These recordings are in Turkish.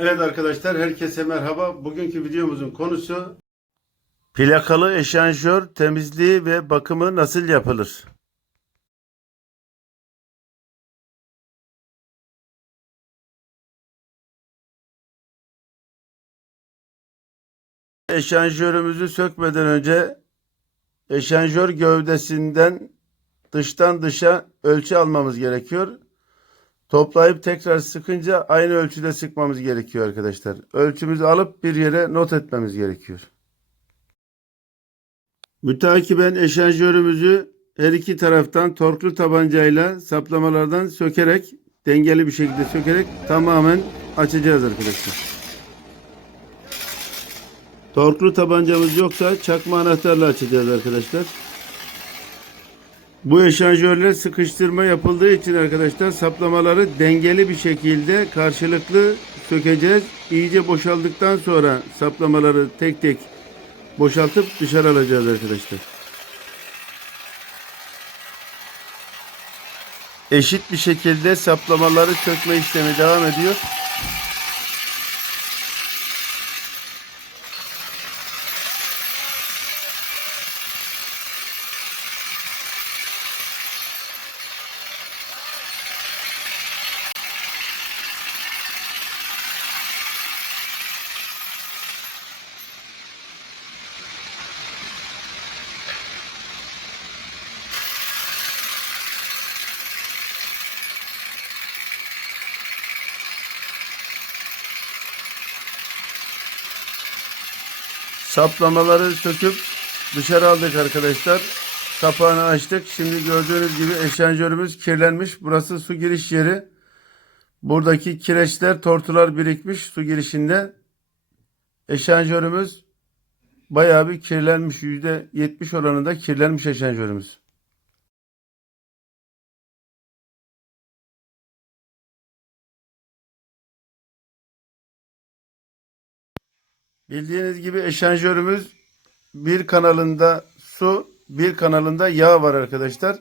Evet arkadaşlar herkese merhaba. Bugünkü videomuzun konusu plakalı eşanjör temizliği ve bakımı nasıl yapılır? Eşanjörümüzü sökmeden önce eşanjör gövdesinden dıştan dışa ölçü almamız gerekiyor. Toplayıp tekrar sıkınca aynı ölçüde sıkmamız gerekiyor arkadaşlar. Ölçümüzü alıp bir yere not etmemiz gerekiyor. Mütakiben eşanjörümüzü her iki taraftan torklu tabancayla saplamalardan sökerek dengeli bir şekilde sökerek tamamen açacağız arkadaşlar. Torklu tabancamız yoksa çakma anahtarla açacağız arkadaşlar. Bu eşanjörler sıkıştırma yapıldığı için arkadaşlar saplamaları dengeli bir şekilde karşılıklı sökeceğiz. İyice boşaldıktan sonra saplamaları tek tek boşaltıp dışarı alacağız arkadaşlar. Eşit bir şekilde saplamaları sökme işlemi devam ediyor. Saplamaları söküp dışarı aldık arkadaşlar. Kapağını açtık. Şimdi gördüğünüz gibi eşanjörümüz kirlenmiş. Burası su giriş yeri. Buradaki kireçler, tortular birikmiş su girişinde. Eşanjörümüz bayağı bir kirlenmiş. %70 oranında kirlenmiş eşanjörümüz. Bildiğiniz gibi eşanjörümüz bir kanalında su, bir kanalında yağ var arkadaşlar.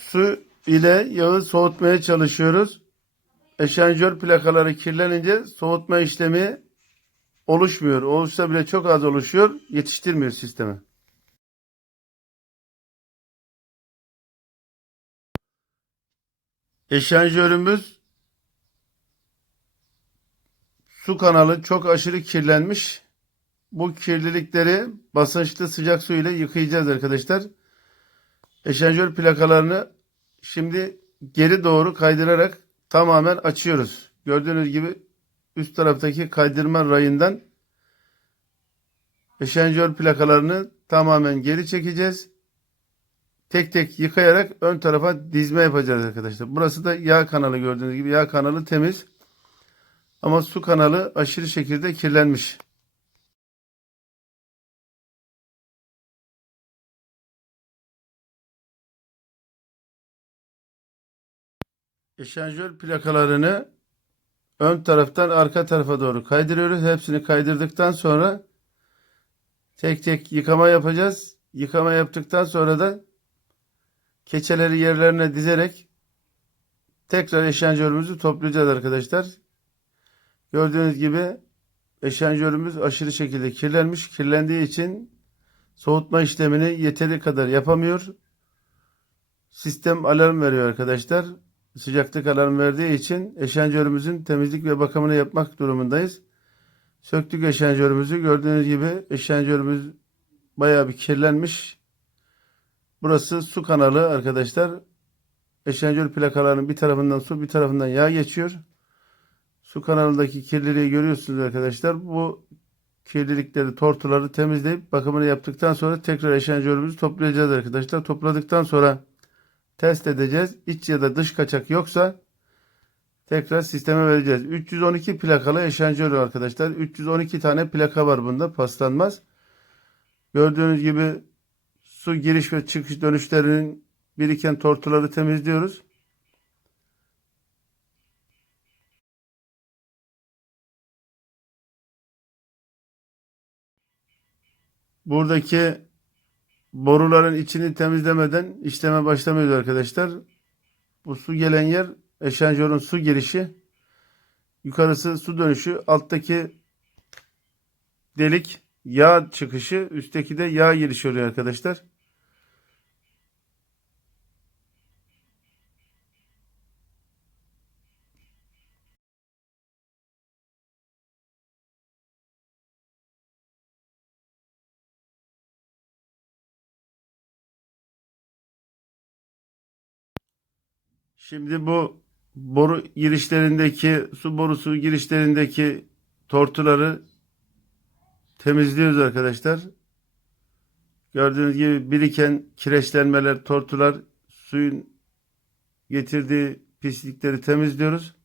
Su ile yağı soğutmaya çalışıyoruz. Eşanjör plakaları kirlenince soğutma işlemi oluşmuyor. Oluşsa bile çok az oluşuyor. Yetiştirmiyor sistemi. Eşanjörümüz su kanalı çok aşırı kirlenmiş. Bu kirlilikleri basınçlı sıcak su ile yıkayacağız arkadaşlar. Eşanjör plakalarını şimdi geri doğru kaydırarak tamamen açıyoruz. Gördüğünüz gibi üst taraftaki kaydırma rayından eşanjör plakalarını tamamen geri çekeceğiz. Tek tek yıkayarak ön tarafa dizme yapacağız arkadaşlar. Burası da yağ kanalı gördüğünüz gibi yağ kanalı temiz. Ama su kanalı aşırı şekilde kirlenmiş. Eşanjör plakalarını ön taraftan arka tarafa doğru kaydırıyoruz. Hepsini kaydırdıktan sonra tek tek yıkama yapacağız. Yıkama yaptıktan sonra da keçeleri yerlerine dizerek tekrar eşanjörümüzü toplayacağız arkadaşlar. Gördüğünüz gibi eşanjörümüz aşırı şekilde kirlenmiş. Kirlendiği için soğutma işlemini yeteri kadar yapamıyor. Sistem alarm veriyor arkadaşlar. Sıcaklık alarm verdiği için eşanjörümüzün temizlik ve bakımını yapmak durumundayız. Söktük eşanjörümüzü. Gördüğünüz gibi eşanjörümüz bayağı bir kirlenmiş. Burası su kanalı arkadaşlar. Eşanjör plakalarının bir tarafından su bir tarafından yağ geçiyor. Su kanalındaki kirliliği görüyorsunuz arkadaşlar. Bu kirlilikleri, tortuları temizleyip bakımını yaptıktan sonra tekrar eşanjörümüzü toplayacağız arkadaşlar. Topladıktan sonra test edeceğiz. İç ya da dış kaçak yoksa tekrar sisteme vereceğiz. 312 plakalı eşanjör arkadaşlar. 312 tane plaka var bunda paslanmaz. Gördüğünüz gibi su giriş ve çıkış dönüşlerinin biriken tortuları temizliyoruz. Buradaki boruların içini temizlemeden işleme başlamıyoruz arkadaşlar. Bu su gelen yer eşanjörün su girişi. yukarısı su dönüşü, alttaki delik yağ çıkışı, üstteki de yağ girişi oluyor arkadaşlar. Şimdi bu boru girişlerindeki su borusu girişlerindeki tortuları temizliyoruz arkadaşlar. Gördüğünüz gibi biriken kireçlenmeler, tortular, suyun getirdiği pislikleri temizliyoruz.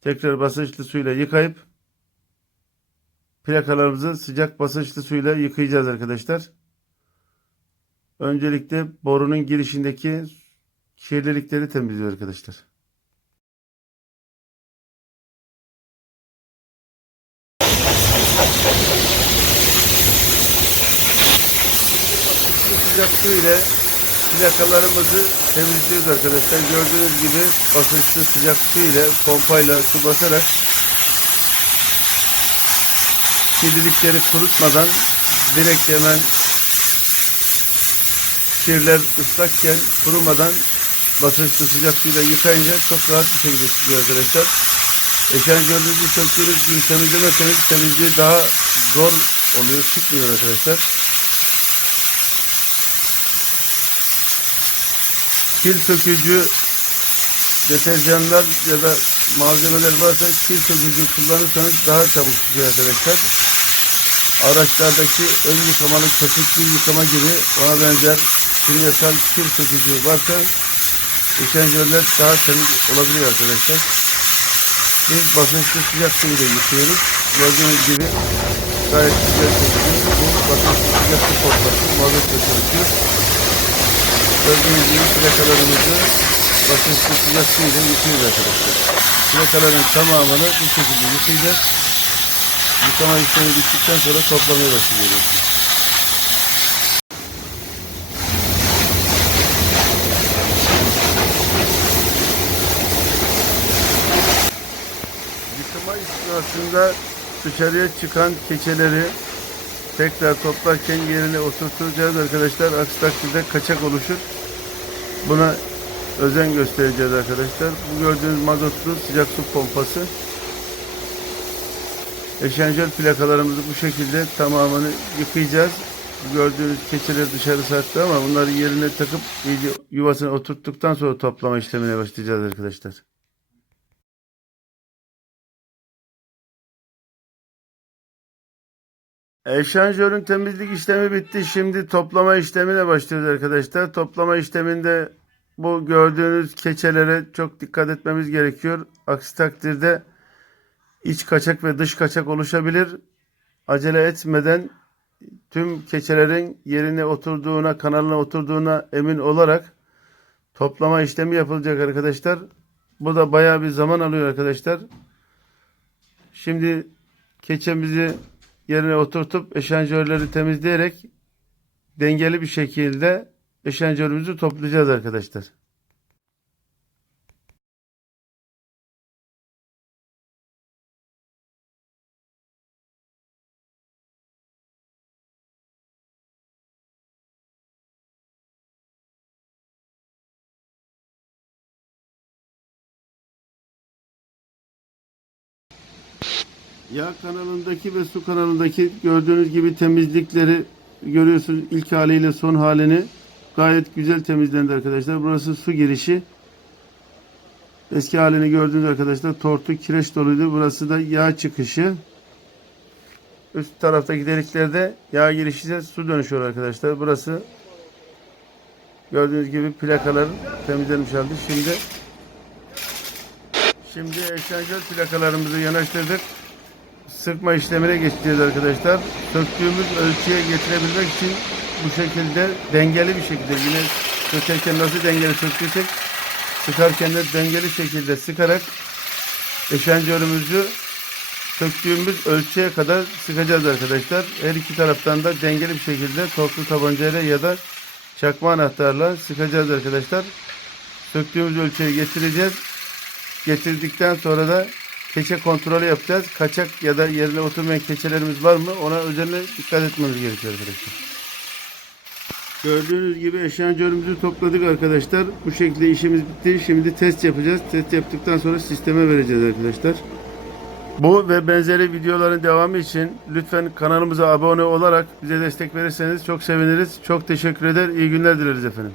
Tekrar basınçlı suyla yıkayıp plakalarımızı sıcak basınçlı suyla yıkayacağız arkadaşlar. Öncelikle borunun girişindeki kirlilikleri temizliyor arkadaşlar. Sıcak su ile plakalarımızı temizliyoruz arkadaşlar. Gördüğünüz gibi basınçlı sıcak su ile pompayla su basarak kirlilikleri kurutmadan direkt hemen kirler ıslakken kurumadan basınçlı sıcak suyla yıkayınca çok rahat bir şekilde çıkıyor arkadaşlar. Eşencörünüzü söktüğünüz gibi temizlemeseniz temizliği daha zor oluyor, çıkmıyor arkadaşlar. Kil sökücü deterjanlar ya da malzemeler varsa kil sökücü kullanırsanız daha çabuk çıkıyor arkadaşlar. Araçlardaki ön yıkamalı köpüklü yıkama gibi ona benzer kimyasal kil sökücü varsa eşenjörler daha temiz olabiliyor arkadaşlar. Biz basınçlı sıcak suyla yıkıyoruz. Gördüğünüz gibi gayet güzel çalışıyor. Bu basınçlı sıcak su pompası mazotle çalışıyor. Gördüğünüz gibi plakalarımızı basınçlı sıcak suyla yıkıyoruz arkadaşlar. Plakaların tamamını bu şekilde yıkayacağız. Yıkama işlemi bittikten sonra toplamaya başlayacağız. Yıkama esnasında dışarıya çıkan keçeleri tekrar toplarken yerine oturtacağız arkadaşlar. Aksi takdirde kaçak oluşur. Buna özen göstereceğiz arkadaşlar. Bu gördüğünüz mazotlu sıcak su pompası. Eşenjör plakalarımızı bu şekilde tamamını yıkayacağız. Gördüğünüz keçeler dışarı sarktı ama bunları yerine takıp yuvasına oturttuktan sonra toplama işlemine başlayacağız arkadaşlar. Eşanjörün temizlik işlemi bitti. Şimdi toplama işlemine başlıyoruz arkadaşlar. Toplama işleminde bu gördüğünüz keçelere çok dikkat etmemiz gerekiyor. Aksi takdirde iç kaçak ve dış kaçak oluşabilir. Acele etmeden tüm keçelerin yerine oturduğuna, kanalına oturduğuna emin olarak toplama işlemi yapılacak arkadaşlar. Bu da bayağı bir zaman alıyor arkadaşlar. Şimdi keçemizi yerine oturtup eşanjörleri temizleyerek dengeli bir şekilde eşanjörümüzü toplayacağız arkadaşlar. Yağ kanalındaki ve su kanalındaki gördüğünüz gibi temizlikleri görüyorsunuz ilk haliyle son halini gayet güzel temizlendi arkadaşlar. Burası su girişi. Eski halini gördüğünüz arkadaşlar tortu kireç doluydu. Burası da yağ çıkışı. Üst taraftaki deliklerde yağ girişi ise su dönüşüyor arkadaşlar. Burası gördüğünüz gibi plakalar temizlenmiş halde. Şimdi şimdi eşanjör plakalarımızı yanaştırdık sıkma işlemine geçeceğiz arkadaşlar. Söktüğümüz ölçüye getirebilmek için bu şekilde dengeli bir şekilde yine sökerken nasıl dengeli söktüysek sıkarken de dengeli şekilde sıkarak eşanjörümüzü söktüğümüz ölçüye kadar sıkacağız arkadaşlar. Her iki taraftan da dengeli bir şekilde torklu tabancayla ya da çakma anahtarla sıkacağız arkadaşlar. Söktüğümüz ölçüye getireceğiz. Getirdikten sonra da keçe kontrolü yapacağız. Kaçak ya da yerine oturmayan keçelerimiz var mı? Ona özenle dikkat etmemiz gerekiyor arkadaşlar. Gördüğünüz gibi eşyancörümüzü topladık arkadaşlar. Bu şekilde işimiz bitti. Şimdi test yapacağız. Test yaptıktan sonra sisteme vereceğiz arkadaşlar. Bu ve benzeri videoların devamı için lütfen kanalımıza abone olarak bize destek verirseniz çok seviniriz. Çok teşekkür eder. İyi günler dileriz efendim.